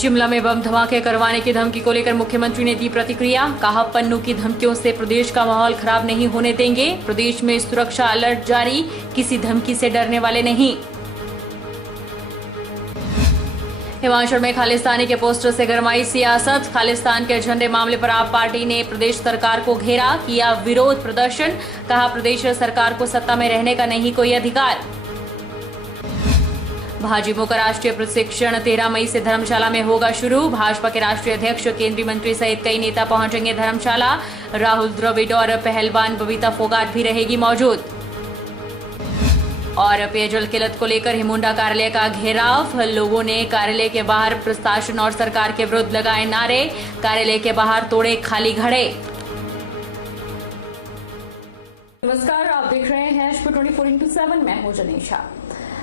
शिमला में बम धमाके करवाने की धमकी को लेकर मुख्यमंत्री ने दी प्रतिक्रिया। कहा, पन्नू की धमकियों से प्रदेश का माहौल खराब नहीं होने देंगे। प्रदेश में सुरक्षा अलर्ट जारी, किसी धमकी से डरने वाले नहीं। हिमाचल में खालिस्तानी के पोस्टर से गरमाई सियासत। खालिस्तान के झंडे मामले पर आप पार्टी ने प्रदेश सरकार को घेरा, किया विरोध प्रदर्शन। कहा, प्रदेश सरकार को सत्ता में रहने का नहीं कोई अधिकार। भाजपा का राष्ट्रीय प्रशिक्षण 13 मई से धर्मशाला में होगा शुरू। भाजपा के राष्ट्रीय अध्यक्ष, केंद्रीय मंत्री सहित कई नेता पहुंचेंगे धर्मशाला। राहुल द्रविड़ और पहलवान बबीता फोगाट भी रहेगी मौजूद। और पेयजल किल्लत को लेकर हिमुंडा कार्यालय का घेराव। लोगों ने कार्यालय के बाहर प्रशासन और सरकार के विरुद्ध लगाए नारे। कार्यालय के बाहर तोड़े खाली घड़े। नमस्कार, आप देख रहे हैं 24x7। मैं हूं जनीशा।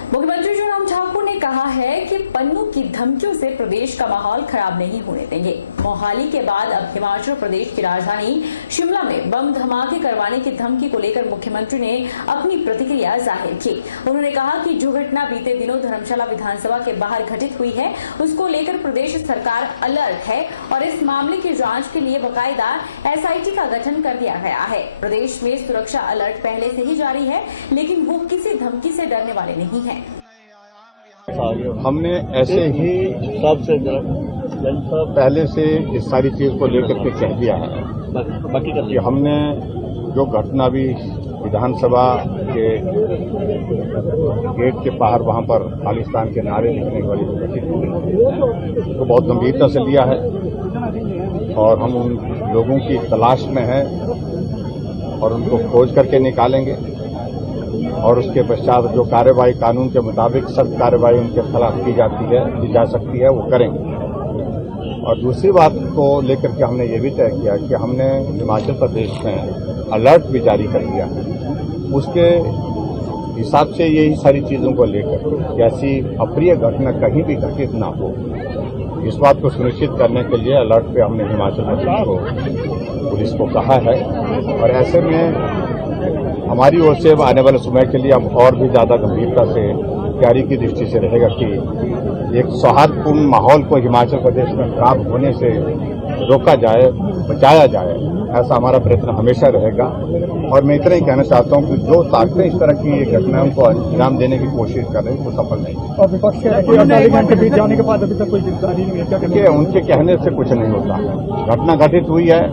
मुख्यमंत्री जयराम ठाकुर ने कहा है कि पन्नू की धमकियों से प्रदेश का माहौल खराब नहीं होने देंगे। मोहाली के बाद अब हिमाचल प्रदेश की राजधानी शिमला में बम धमाके करवाने की धमकी को लेकर मुख्यमंत्री ने अपनी प्रतिक्रिया जाहिर की। उन्होंने कहा कि जो घटना बीते दिनों धर्मशाला विधानसभा के बाहर घटित हुई है, उसको लेकर प्रदेश सरकार अलर्ट है और इस मामले की जांच के लिए बाकायदा SIT का गठन कर दिया गया है। प्रदेश में सुरक्षा अलर्ट पहले से ही जारी है, लेकिन वो किसी धमकी से डरने वाले नहीं है। हमने ऐसे ही सबसे पहले से इस सारी चीज को लेकर के कह दिया है कि हमने जो घटना भी विधानसभा के गेट के बाहर वहां पर खालिस्तान के नारे लिखने वाली घटित हुई तो बहुत गंभीरता से लिया है और हम उन लोगों की तलाश में हैं और उनको खोज करके निकालेंगे और उसके पश्चात जो कार्रवाई कानून के मुताबिक सख्त कार्रवाई उनके खिलाफ की जा सकती है वो करेंगे। और दूसरी बात को लेकर के हमने ये भी तय किया कि हमने हिमाचल प्रदेश में अलर्ट भी जारी कर दिया है। उसके हिसाब से यही सारी चीजों को लेकर ऐसी अप्रिय घटना कहीं भी घटित ना हो, इस बात को सुनिश्चित करने के लिए अलर्ट पे हमने हिमाचल प्रदेश को पुलिस को कहा है। और ऐसे में हमारी ओर से आने वाले समय के लिए अब और भी ज्यादा गंभीरता से तैयारी की दृष्टि से रहेगा कि एक सौहार्दपूर्ण माहौल को हिमाचल प्रदेश में खराब होने से रोका जाए, बचाया जाए, ऐसा हमारा प्रयत्न हमेशा रहेगा। और मैं इतना ही कहना चाहता हूं कि जो ताकतें इस तरह की घटनाओं को अंजाम देने की कोशिश कर रहे हैं वो सफल नहीं। और विपक्ष के बीच जाने के बाद अभी तक कोई गिरफ्तारी नहीं है क्या? उनके कहने से कुछ नहीं होता। घटना घटित हुई है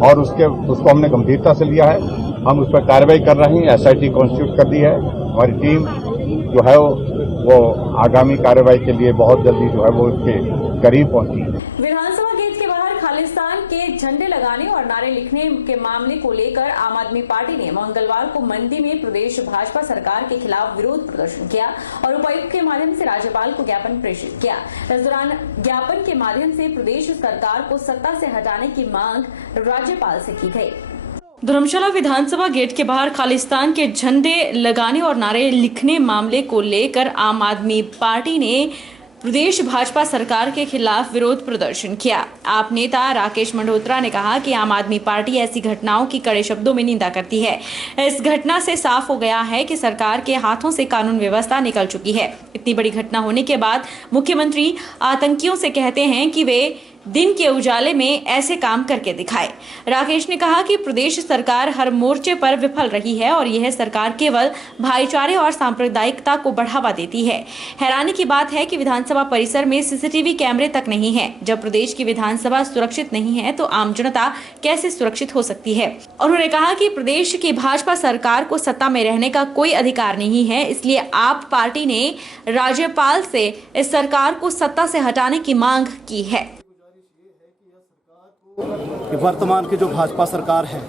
और उसको हमने गंभीरता से लिया है। हम उस पर कार्रवाई कर रहे हैं। SIT कॉन्स्टिट्यूट कर दी है। हमारी टीम जो है वो आगामी कार्रवाई के लिए बहुत जल्दी जो है वो उसके करीब पहुंची। विधानसभा गेट के बाहर खालिस्तान के झंडे लगाने और नारे लिखने के मामले को लेकर आम आदमी पार्टी ने मंगलवार को मंडी में प्रदेश भाजपा सरकार के खिलाफ विरोध प्रदर्शन किया और उपायुक्त के माध्यम से राज्यपाल को ज्ञापन प्रेषित किया। इस दौरान ज्ञापन के माध्यम से प्रदेश सरकार को सत्ता से हटाने की मांग राज्यपाल से की गई। धर्मशाला विधानसभा गेट के बाहर खालिस्तान के झंडे लगाने और नारे लिखने मामले को लेकर आम आदमी पार्टी ने प्रदेश भाजपा सरकार के खिलाफ विरोध प्रदर्शन किया। आप नेता राकेश मंडोत्रा ने कहा कि आम आदमी पार्टी ऐसी घटनाओं की कड़े शब्दों में निंदा करती है। इस घटना से साफ हो गया है कि सरकार के हाथों से कानून व्यवस्था निकल चुकी है। इतनी बड़ी घटना होने के बाद मुख्यमंत्री आतंकियों से कहते हैं कि वे दिन के उजाले में ऐसे काम करके दिखाए। राकेश ने कहा कि प्रदेश सरकार हर मोर्चे पर विफल रही है और यह सरकार केवल भाईचारे और सांप्रदायिकता को बढ़ावा देती है। हैरानी की बात है कि विधानसभा परिसर में CCTV कैमरे तक नहीं है। जब प्रदेश की विधानसभा सुरक्षित नहीं है तो आम जनता कैसे सुरक्षित हो सकती है। उन्होंने कहा कि प्रदेश की भाजपा सरकार को सत्ता में रहने का कोई अधिकार नहीं है, इसलिए आप पार्टी ने राज्यपाल से इस सरकार को सत्ता से हटाने की मांग की है। कि वर्तमान की जो भाजपा सरकार है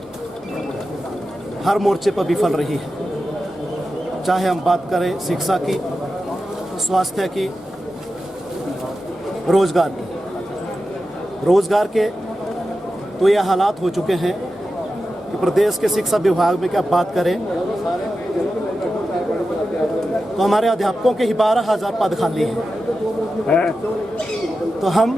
हर मोर्चे पर विफल रही है। चाहे हम बात करें शिक्षा की, स्वास्थ्य की, रोजगार के तो ये हालात हो चुके हैं कि प्रदेश के शिक्षा विभाग में क्या बात करें तो हमारे अध्यापकों के ही 12,000 पद खाली हैं। तो हम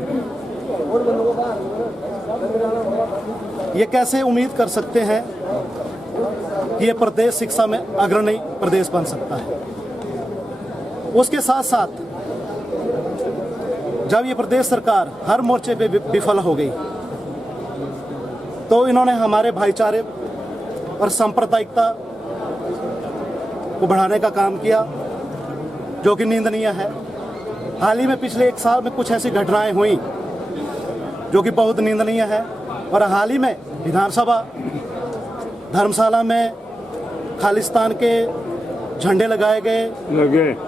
ये कैसे उम्मीद कर सकते हैं कि ये प्रदेश शिक्षा में अग्रणी प्रदेश बन सकता है। उसके साथ साथ जब ये प्रदेश सरकार हर मोर्चे पे विफल हो गई तो इन्होंने हमारे भाईचारे और सांप्रदायिकता को बढ़ाने का काम किया, जो कि निंदनीय है। हाल ही में पिछले 1 साल में कुछ ऐसी घटनाएं हुई जो कि बहुत निंदनीय है। और हाल ही में विधानसभा धर्मशाला में खालिस्तान के झंडे लगाए गए,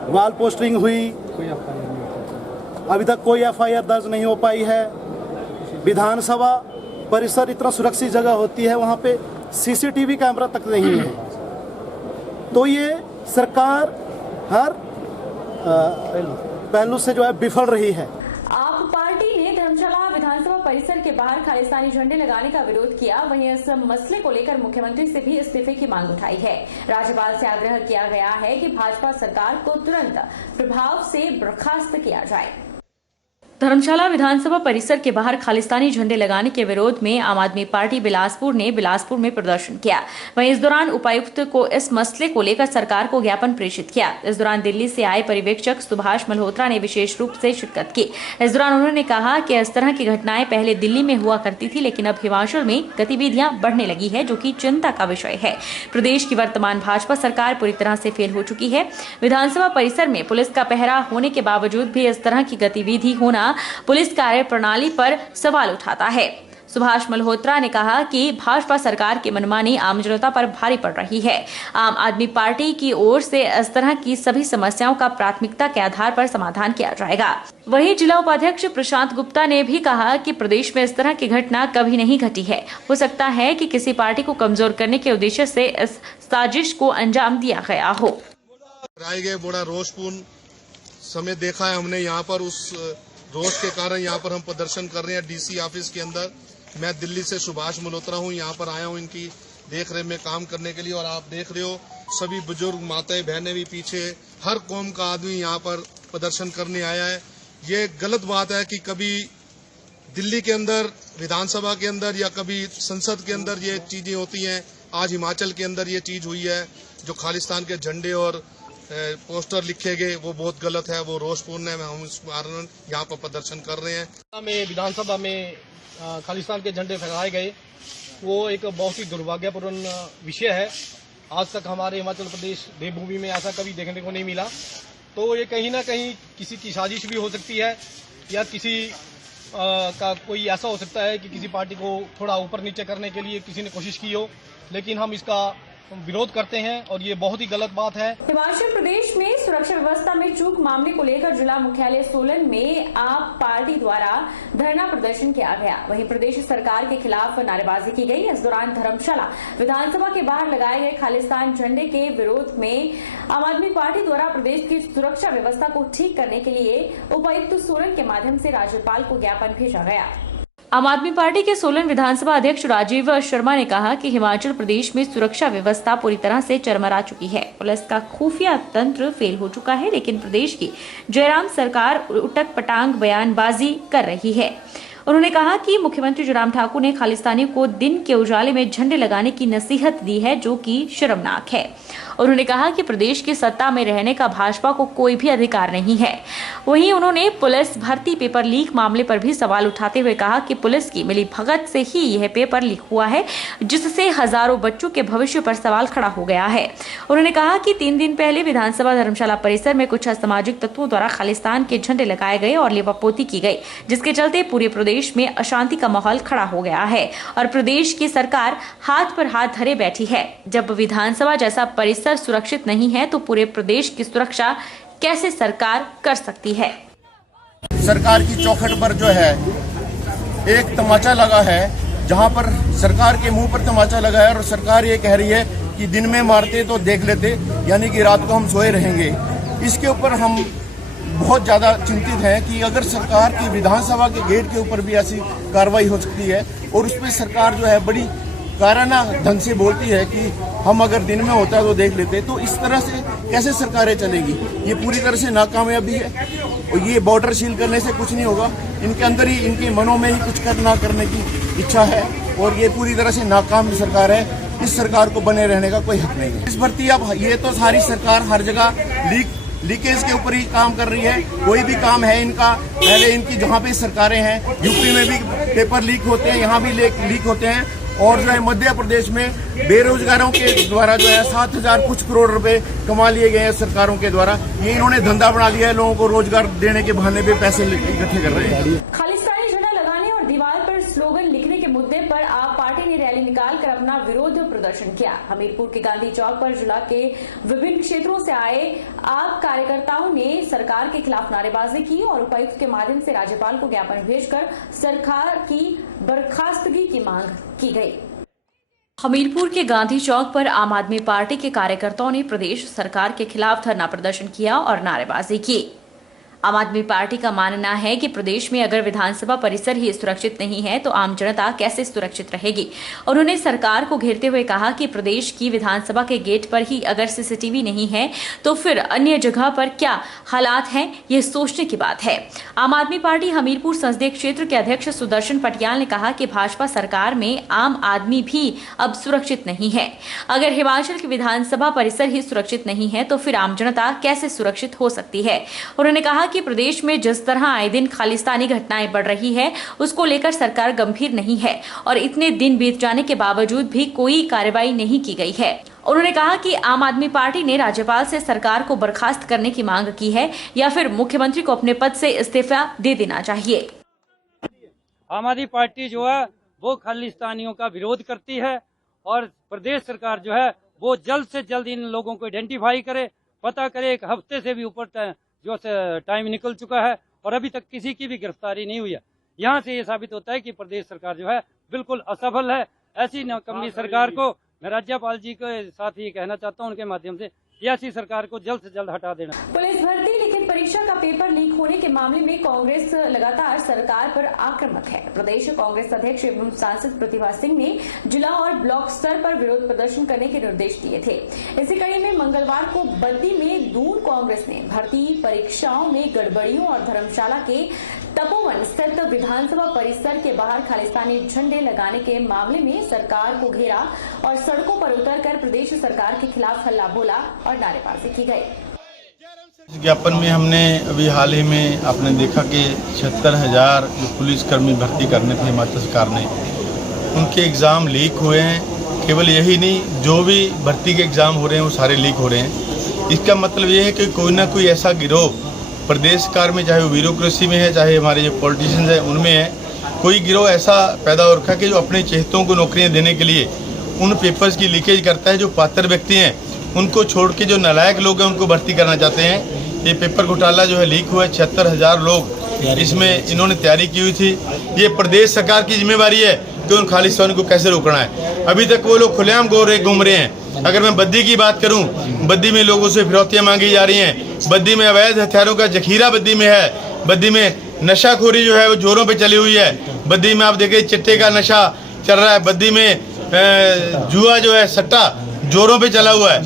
वॉल पोस्टिंग हुई, अभी तक कोई FIR दर्ज नहीं हो पाई है। विधानसभा परिसर इतना सुरक्षित जगह होती है, वहाँ पे CCTV कैमरा तक नहीं है। तो ये सरकार हर पहलू से जो है विफल रही है। आप पार्टी ने धर्मशाला विधानसभा परिसर के बाहर खालिस्तानी झंडे लगाने का विरोध किया। वहीं इस मसले को लेकर मुख्यमंत्री से भी इस्तीफे की मांग उठाई है। राज्यपाल से आग्रह किया गया है कि भाजपा सरकार को तुरंत प्रभाव से बर्खास्त किया जाए। धर्मशाला विधानसभा परिसर के बाहर खालिस्तानी झंडे लगाने के विरोध में आम आदमी पार्टी बिलासपुर ने बिलासपुर में प्रदर्शन किया। वहीं इस दौरान उपायुक्त को इस मसले को लेकर सरकार को ज्ञापन प्रेषित किया। इस दौरान दिल्ली से आए पर्यवेक्षक सुभाष मल्होत्रा ने विशेष रूप से शिरकत की। इस दौरान उन्होंने कहा कि इस तरह की घटनाएं पहले दिल्ली में हुआ करती थी, लेकिन अब हिमाचल में गतिविधियां बढ़ने लगी है, जो कि चिंता का विषय है। प्रदेश की वर्तमान भाजपा सरकार पूरी तरह से फेल हो चुकी है। विधानसभा परिसर में पुलिस का पहरा होने के बावजूद भी इस तरह की गतिविधि होना पुलिस कार्य प्रणाली पर सवाल उठाता है। सुभाष मल्होत्रा ने कहा कि भाजपा सरकार की मनमानी आम जनता पर भारी पड़ रही है। आम आदमी पार्टी की ओर से इस तरह की सभी समस्याओं का प्राथमिकता के आधार पर समाधान किया जाएगा। वहीं जिला उपाध्यक्ष प्रशांत गुप्ता ने भी कहा कि प्रदेश में इस तरह की घटना कभी नहीं घटी है। हो सकता है कि किसी पार्टी को कमजोर करने के उद्देश्य से इस साजिश को अंजाम दिया गया हो। बड़ा रोषपूर्ण समय देखा है हमने। यहाँ पर उस रोष के कारण यहाँ पर हम प्रदर्शन कर रहे हैं DC ऑफिस के अंदर। मैं दिल्ली से सुभाष मल्होत्रा हूँ, यहाँ पर आया हूँ इनकी देखरेख में काम करने के लिए। और आप देख रहे हो सभी बुजुर्ग माताएं बहनें भी पीछे, हर कौम का आदमी यहाँ पर प्रदर्शन करने आया है। ये गलत बात है कि कभी दिल्ली के अंदर विधानसभा के अंदर या कभी संसद के अंदर ये चीजें होती हैं। आज हिमाचल के अंदर ये चीज हुई है, जो खालिस्तान के झंडे और पोस्टर लिखे गए, वो बहुत गलत है, वो रोषपूर्ण है। हम इस कारण यहाँ पर प्रदर्शन कर रहे हैं। विधानसभा में खालिस्तान के झंडे फहराए गए, वो एक बहुत ही दुर्भाग्यपूर्ण विषय है। आज तक हमारे हिमाचल प्रदेश देवभूमि में ऐसा कभी देखने को नहीं मिला। तो ये कहीं ना कहीं किसी की साजिश भी हो सकती है, या किसी का कोई ऐसा हो सकता है कि किसी पार्टी को थोड़ा ऊपर नीचे करने के लिए किसी ने कोशिश की हो। लेकिन हम इसका विरोध करते हैं और ये बहुत ही गलत बात है। हिमाचल प्रदेश में सुरक्षा व्यवस्था में चूक मामले को लेकर जिला मुख्यालय सोलन में आप पार्टी द्वारा धरना प्रदर्शन किया गया। वहीं प्रदेश सरकार के खिलाफ नारेबाजी की गई। इस दौरान धर्मशाला विधानसभा के बाहर लगाए गए खालिस्तान झंडे के विरोध में आम आदमी पार्टी द्वारा प्रदेश की सुरक्षा व्यवस्था को ठीक करने के लिए उपायुक्त सोलन के माध्यम से राज्यपाल को ज्ञापन भेजा गया। आम आदमी पार्टी के सोलन विधानसभा अध्यक्ष राजीव शर्मा ने कहा कि हिमाचल प्रदेश में सुरक्षा व्यवस्था पूरी तरह से चरमरा चुकी है। पुलिस का खुफिया तंत्र फेल हो चुका है, लेकिन प्रदेश की जयराम सरकार उटक पटांग बयानबाजी कर रही है। उन्होंने कहा कि मुख्यमंत्री जयराम ठाकुर ने खालिस्तानी को दिन के उजाले में झंडे लगाने की नसीहत दी है, जो कि शर्मनाक है। उन्होंने कहा कि प्रदेश की सत्ता में रहने का भाजपा को कोई भी अधिकार नहीं है। वहीं उन्होंने पुलिस भर्ती पेपर लीक मामले पर भी सवाल उठाते हुए कहा कि पुलिस की मिलीभगत से ही यह पेपर लीक हुआ है, जिससे हजारों बच्चों के भविष्य पर सवाल खड़ा हो गया है। उन्होंने कहा कि 3 दिन पहले विधानसभा धर्मशाला परिसर में कुछ असामाजिक तत्वों द्वारा खालिस्तान के झंडे लगाए गए और लिपापोती की गई, जिसके चलते पूरे प्रदेश में अशांति का माहौल खड़ा हो गया है और प्रदेश की सरकार हाथ पर हाथ धरे बैठी है। जब विधानसभा जैसा परिसर सुरक्षित नहीं है, तो पूरे प्रदेश की सुरक्षा कैसे सरकार कर सकती है। सरकार की चौखट पर जो है एक तमाचा लगा है, जहां पर सरकार के मुंह पर तमाचा लगा है और सरकार ये कह रही है कि दिन में मारते तो देख लेते, यानी कि रात को हम सोए रहेंगे। इसके ऊपर हम बहुत ज़्यादा चिंतित हैं कि अगर सरकार की विधानसभा के गेट के ऊपर भी ऐसी कार्रवाई हो सकती है और उसमें सरकार जो है बड़ी काराना ढंग से बोलती है कि हम अगर दिन में होता है तो देख लेते, तो इस तरह से कैसे सरकारें चलेगी। ये पूरी तरह से नाकामयाबी है और ये बॉर्डर सील करने से कुछ नहीं होगा। इनके अंदर ही, इनके मनों में ही कुछ करना करने की इच्छा है और ये पूरी तरह से नाकाम सरकार है। इस सरकार को बने रहने का कोई हक नहीं है। इस भर्ती अब ये तो सारी सरकार हर जगह लीक लीकेज के ऊपर ही काम कर रही है। कोई भी काम है इनका, पहले इनकी जहाँ पे सरकारें हैं, यूपी में भी पेपर लीक होते हैं, यहाँ भी लीक होते हैं। और जो है मध्य प्रदेश में बेरोजगारों के द्वारा जो है 7,000 कुछ करोड़ रुपए कमा लिए गए हैं सरकारों के द्वारा। ये इन्होंने धंधा बना लिया है, लोगों को रोजगार देने के बहाने पे पैसे इकट्ठे कर रहे हैं। खालिस्तानी झंडा लगाने और दीवार पर स्लोगन लिखने के मुद्दे पर आप पार्टी ने रैली निकालकर अपना विरोध प्रदर्शन किया। हमीरपुर के गांधी चौक पर जिला के विभिन्न क्षेत्रों से आए आप कार्यकर्ताओं ने सरकार के खिलाफ नारेबाजी की और उपायुक्त के माध्यम से राज्यपाल को ज्ञापन भेजकर सरकार की बर्खास्तगी की मांग की गई। हमीरपुर के गांधी चौक पर आम आदमी पार्टी के कार्यकर्ताओं ने प्रदेश सरकार के खिलाफ धरना प्रदर्शन किया और नारेबाजी की। आम आदमी पार्टी का मानना है कि प्रदेश में अगर विधानसभा परिसर ही सुरक्षित नहीं है तो आम जनता कैसे सुरक्षित रहेगी। उन्होंने सरकार को घेरते हुए कहा कि प्रदेश की विधानसभा के गेट पर ही अगर सीसीटीवी नहीं है तो फिर अन्य जगह पर क्या हालात हैं, ये सोचने की बात है। आम आदमी पार्टी हमीरपुर संसदीय क्षेत्र के अध्यक्ष सुदर्शन पटियाल ने कहा कि भाजपा सरकार में आम आदमी भी अब सुरक्षित नहीं है। अगर हिमाचल की विधानसभा परिसर ही सुरक्षित नहीं है तो फिर आम जनता कैसे सुरक्षित हो सकती है। उन्होंने कहा कि प्रदेश में जिस तरह आए दिन खालिस्तानी घटनाएं बढ़ रही है उसको लेकर सरकार गंभीर नहीं है और इतने दिन बीत जाने के बावजूद भी कोई कार्रवाई नहीं की गई है। उन्होंने कहा कि आम आदमी पार्टी ने राज्यपाल से सरकार को बर्खास्त करने की मांग की है या फिर मुख्यमंत्री को अपने पद से इस्तीफा दे देना चाहिए। आम आदमी पार्टी जो है वो खालिस्तानियों का विरोध करती है और प्रदेश सरकार जो है वो जल्द से जल्द इन लोगों को आइडेंटिफाई करे, पता करे। 1 हफ्ते से भी ऊपर जो टाइम निकल चुका है और अभी तक किसी की भी गिरफ्तारी नहीं हुई है। यहाँ से ये साबित होता है कि प्रदेश सरकार जो है बिल्कुल असफल है। ऐसी नाकामी सरकार को मैं राज्यपाल जी के साथ ही कहना चाहता हूँ, उनके माध्यम से ऐसी सरकार को जल्द से जल्द हटा देना। पुलिस भर्ती लिखित परीक्षा का पेपर लीक होने के मामले में कांग्रेस लगातार सरकार पर आक्रामक है। प्रदेश कांग्रेस अध्यक्ष एवं सांसद प्रतिभा सिंह ने जिला और ब्लॉक स्तर पर विरोध प्रदर्शन करने के निर्देश दिए थे। इसी कड़ी में मंगलवार को बद्दी में दूर कांग्रेस ने भर्ती परीक्षाओं में गड़बड़ियों और धर्मशाला के तपोवन स्थित विधानसभा परिसर के बाहर खालिस्तानी झंडे लगाने के मामले में सरकार को घेरा और सड़कों पर उतरकर प्रदेश सरकार के खिलाफ हल्ला बोला और नारेबाजी की गई। ज्ञापन में हमने अभी हाल ही में आपने देखा कि 76,000 जो पुलिसकर्मी भर्ती करने थे हिमाचल सरकार ने, उनके एग्ज़ाम लीक हुए हैं। केवल यही नहीं, जो भी भर्ती के एग्ज़ाम हो रहे हैं वो सारे लीक हो रहे हैं। इसका मतलब ये है कि कोई ना कोई ऐसा गिरोह प्रदेश सरकार में, चाहे वो ब्यूरोक्रेसी में है, चाहे हमारे जो पॉलिटिशियंस हैं उनमें है, कोई गिरोह ऐसा पैदा हो रखा है कि जो अपने चहेतों को नौकरियाँ देने के लिए उन पेपर्स की लीकेज करता है। जो पात्र व्यक्ति हैं उनको छोड़ के जो नालायक लोग हैं उनको भर्ती करना चाहते हैं। ये पेपर घोटाला जो है लीक हुआ है। 76,000 लोग इसमें इन्होंने तैयारी की हुई थी। ये प्रदेश सरकार की जिम्मेवारी है कि उन खालिस्तान को कैसे रोकना है। अभी तक वो लोग खुलेआम घूम रहे हैं। अगर मैं बद्दी की बात करूं, बद्दी में लोगों से फिरौतियां मांगी जा रही हैं। बद्दी में अवैध हथियारों का जखीरा बद्दी में है। बद्दी में नशाखोरी जो है वो जोरों पे चली हुई है। बद्दी में आप देखिए चिट्टे का नशा चल रहा है। बद्दी में जुआ जो है, सट्टा जोरों पे चला हुआ है।